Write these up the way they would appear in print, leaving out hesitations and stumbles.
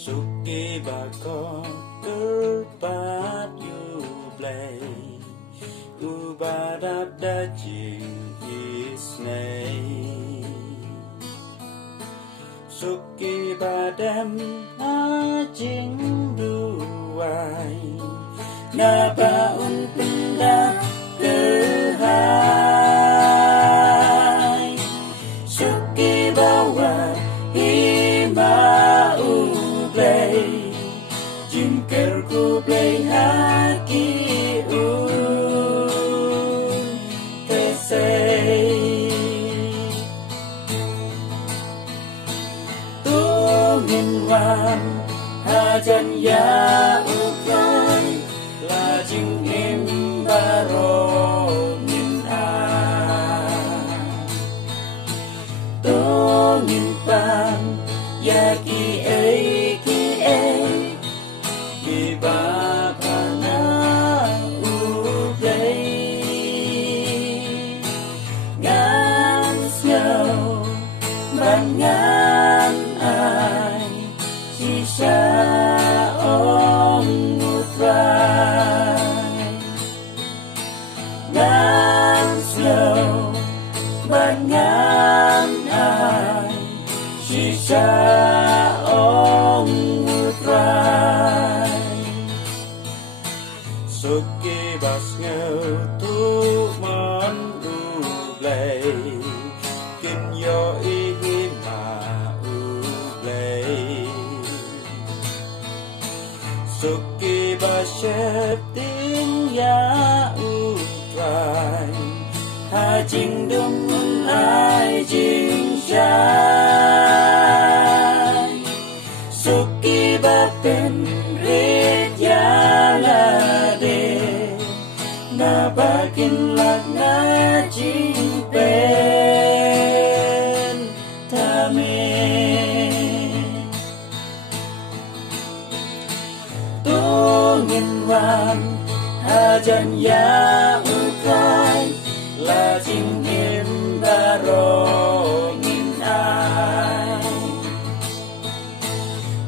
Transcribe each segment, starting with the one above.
Suki bako kerpat yu blay ubadap dajing isnay Suki badam ajing duay nabaun pendak kehay Suki bawa hima ublay jingker ku play haki tesay tungin wan hajan ya ukay lajing imbarongin tungin pan yaki Ibabana ublay ngan snow bangan ay sisa ong utray ngan snow bangan ay sisa ong utray Suki bas ngeu tu mon ublay kin yo ihi ma ublay Suki bas ting ya utray hajing dumun ai jing shai Suki bapen rit ya Nabakin lag na jingpen tamin Tungin wan hajan ya ukay lajing imbarongin ay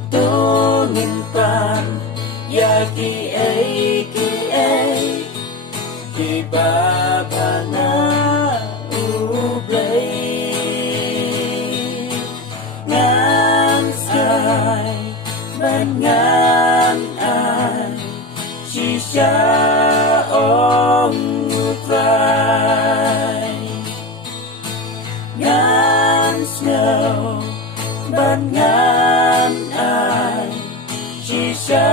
Tungin pan yaki Ibabana ublay ngan ay bangan ay sisa ong utray ngan snow bangan ay sisa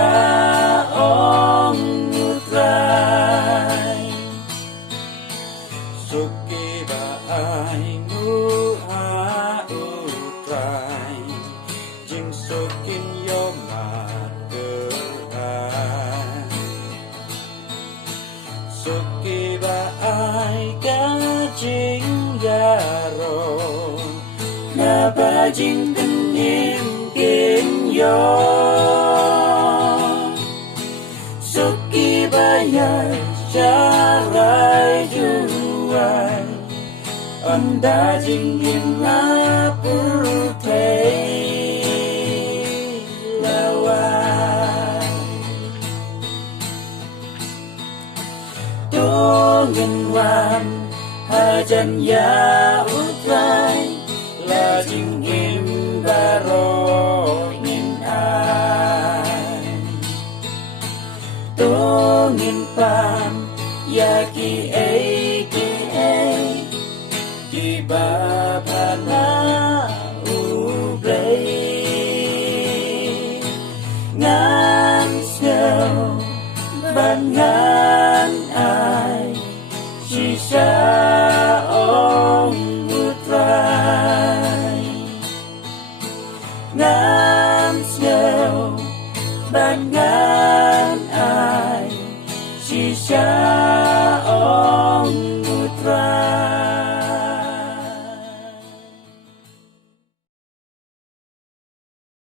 ong utray Suki baay nguha utray jing sukin yo mat gerhan Suki baay kajing yaro nabajing kenim kin yo Suki bayar jarai Anda jingin putih lawan Tungin wan hajan ya utray lajing imbarongin ay Tungin pan yaki Ibabana ublay ngan snow bangan ay sisa ong utray ngan snow bangan ay sisa